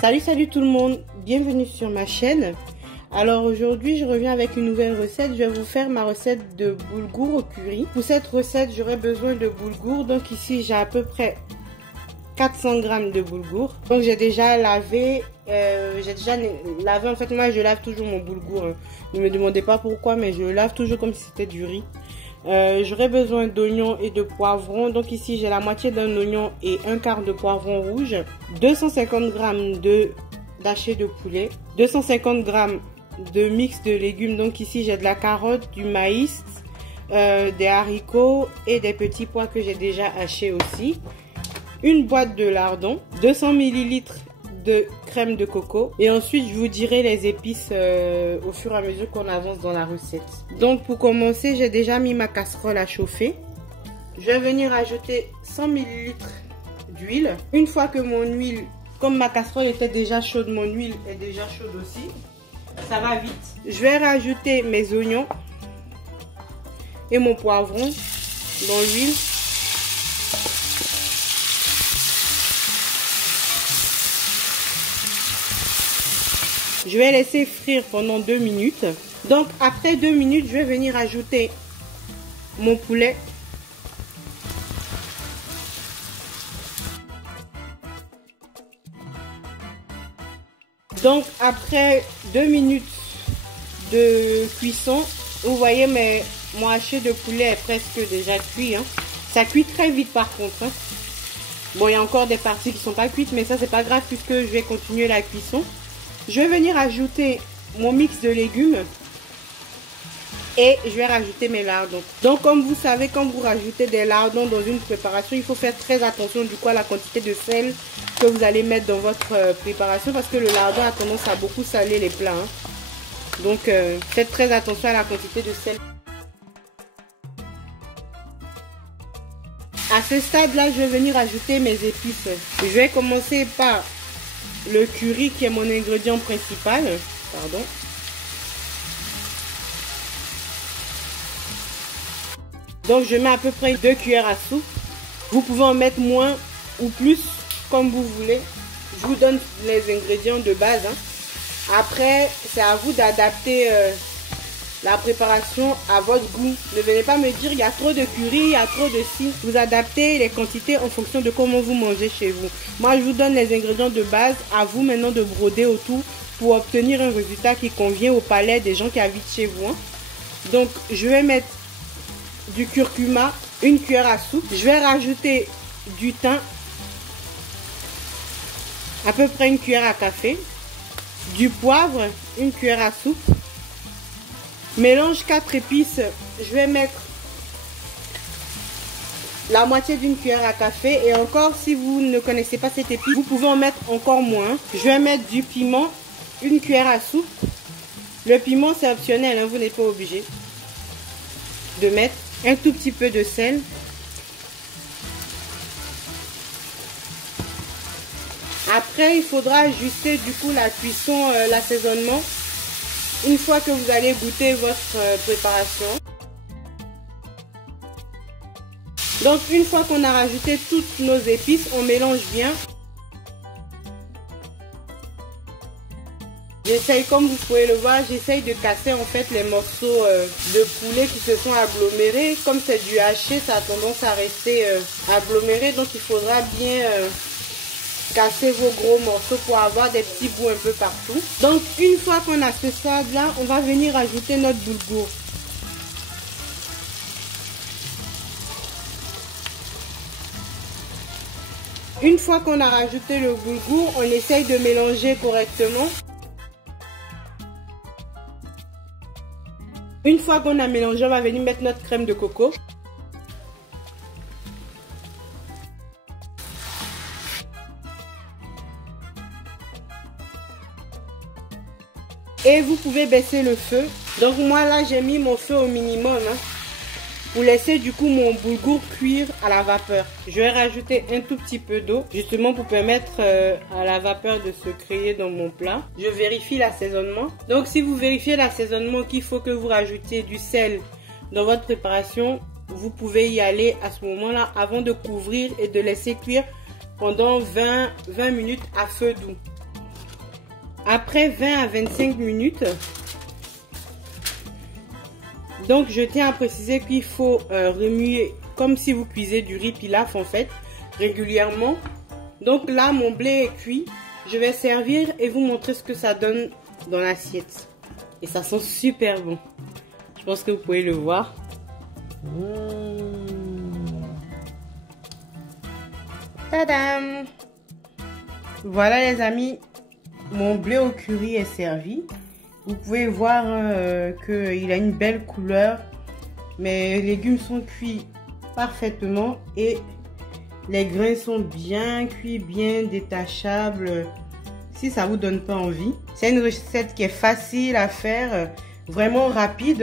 Salut tout le monde, bienvenue sur ma chaîne. Alors aujourd'hui je reviens avec une nouvelle recette. Je vais vous faire ma recette de boulgour au curry. Pour cette recette j'aurai besoin de boulgour. Donc ici j'ai à peu près 400 g de boulgour. Donc j'ai déjà lavé, en fait moi je lave toujours mon boulgour. Ne me demandez pas pourquoi, mais je le lave toujours comme si c'était du riz. J'aurai besoin d'oignons et de poivrons. Donc ici j'ai la moitié d'un oignon et un quart de poivron rouge, 250 g d'haché de poulet, 250 g de mix de légumes. Donc ici j'ai de la carotte, du maïs, des haricots et des petits pois que j'ai déjà hachés aussi, une boîte de lardons, 200 ml de crème de coco, et ensuite je vous dirai les épices au fur et à mesure qu'on avance dans la recette. Donc pour commencer, j'ai déjà mis ma casserole à chauffer. Je vais venir ajouter 100 ml d'huile. Une fois que mon huile, comme ma casserole était déjà chaude, mon huile est déjà chaude aussi, ça va vite. Je vais rajouter mes oignons et mon poivron dans l'huile. Je vais laisser frire pendant 2 minutes. Donc après 2 minutes, je vais venir ajouter mon poulet. Donc après 2 minutes de cuisson, vous voyez mon haché de poulet est presque déjà cuit. Ça cuit très vite par contre. Bon, il y a encore des parties qui ne sont pas cuites, mais ça c'est pas grave puisque je vais continuer la cuisson. Je vais venir ajouter mon mix de légumes et je vais rajouter mes lardons. Donc comme vous savez, quand vous rajoutez des lardons dans une préparation, il faut faire très attention du coup à la quantité de sel que vous allez mettre dans votre préparation, parce que le lardon a tendance à beaucoup saler les plats. Donc faites très attention à la quantité de sel. À ce stade là, je vais venir ajouter mes épices. Je vais commencer par le curry qui est mon ingrédient principal. Pardon. Donc je mets à peu près 2 cuillères à soupe. Vous pouvez en mettre moins ou plus comme vous voulez. Je vous donne les ingrédients de base. Après c'est à vous d'adapter la préparation à votre goût. Ne venez pas me dire il y a trop de curry, il y a trop de ci. Vous adaptez les quantités en fonction de comment vous mangez chez vous. Moi je vous donne les ingrédients de base, à vous maintenant de broder autour pour obtenir un résultat qui convient au palais des gens qui habitent chez vous. Donc je vais mettre du curcuma, 1 cuillère à soupe. Je vais rajouter du thym, à peu près 1 cuillère à café, du poivre, 1 cuillère à soupe. Mélange 4 épices, je vais mettre la moitié d'une cuillère à café, et encore si vous ne connaissez pas cette épice, vous pouvez en mettre encore moins. Je vais mettre du piment, 1 cuillère à soupe. Le piment c'est optionnel, vous n'êtes pas obligé de mettre. Un tout petit peu de sel. Après il faudra ajuster du coup la cuisson, l'assaisonnement, une fois que vous allez goûter votre préparation. Donc une fois qu'on a rajouté toutes nos épices, on mélange bien. J'essaye, comme vous pouvez le voir, j'essaye de casser en fait les morceaux de poulet qui se sont agglomérés. Comme c'est du haché, ça a tendance à rester aggloméré, donc il faudra bien casser vos gros morceaux pour avoir des petits bouts un peu partout. Donc une fois qu'on a ce stade là, on va venir ajouter notre boulgour. Une fois qu'on a rajouté le boulgour, on essaye de mélanger correctement. Une fois qu'on a mélangé, on va venir mettre notre crème de coco. Et vous pouvez baisser le feu. Donc moi là j'ai mis mon feu au minimum pour laisser du coup mon boulgour cuire à la vapeur. Je vais rajouter un tout petit peu d'eau justement pour permettre à la vapeur de se créer dans mon plat. Je vérifie l'assaisonnement. Donc si vous vérifiez l'assaisonnement qu'il faut que vous rajoutiez du sel dans votre préparation, vous pouvez y aller à ce moment-là avant de couvrir et de laisser cuire pendant 20 minutes à feu doux. après 20 à 25 minutes. Donc je tiens à préciser qu'il faut remuer comme si vous cuisez du riz pilaf en fait, régulièrement. Donc là mon blé est cuit. Je vais servir et vous montrer ce que ça donne dans l'assiette. Et ça sent super bon. Je pense que vous pouvez le voir. Tadam! Voilà les amis, mon blé au curry est servi. Vous pouvez voir qu'il a une belle couleur. Mes légumes sont cuits parfaitement et les grains sont bien cuits, bien détachables. Si ça vous donne pas envie, c'est une recette qui est facile à faire, vraiment rapide,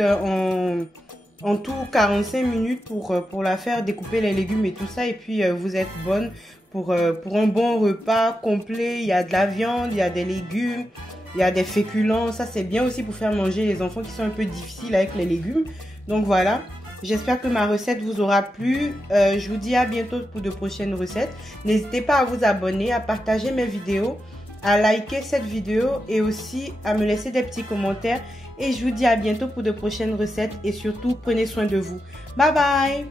en tout 45 minutes pour la faire, découper les légumes et tout ça, et puis vous êtes bonne pour un bon repas complet. Il y a de la viande, il y a des légumes, il y a des féculents. Ça c'est bien aussi pour faire manger les enfants qui sont un peu difficiles avec les légumes. Donc voilà, j'espère que ma recette vous aura plu. Je vous dis à bientôt pour de prochaines recettes. N'hésitez pas à vous abonner, à partager mes vidéos, à liker cette vidéo et aussi à me laisser des petits commentaires. Et je vous dis à bientôt pour de prochaines recettes et surtout prenez soin de vous. Bye bye!